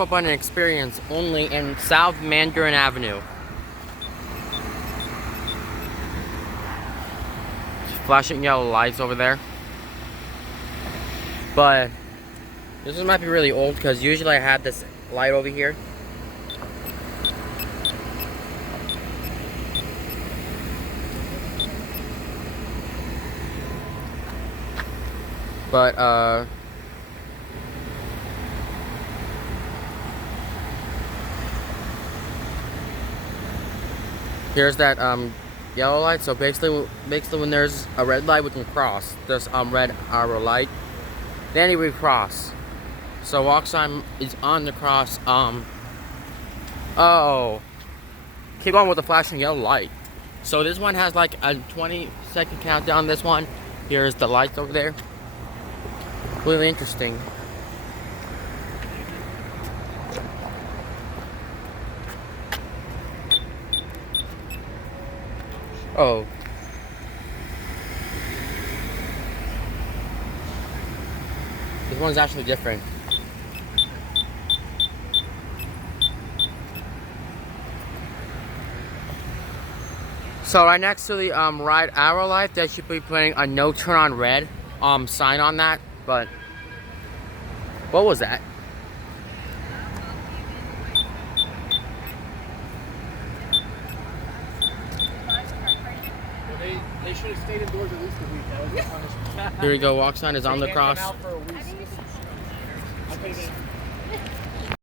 info button experience only in South Mandarin Avenue. Flashing yellow lights over there. But this one might be really old because usually I have this light over here. But here's that yellow light. So basically when there's a red light, we can cross this red arrow light. Then we cross. So walk sign is on the cross. Oh, keep on with the flashing yellow light. So this one has like a 20-second countdown. This one, here's the lights over there. Really interesting. Oh. This one's actually different. So right next to the right arrow light, they should be putting a no turn on red sign on that. But what was that? They should have stayed indoors at least a week. That was the punishment. Here we go. Walk sign is on the cross. Out for a week.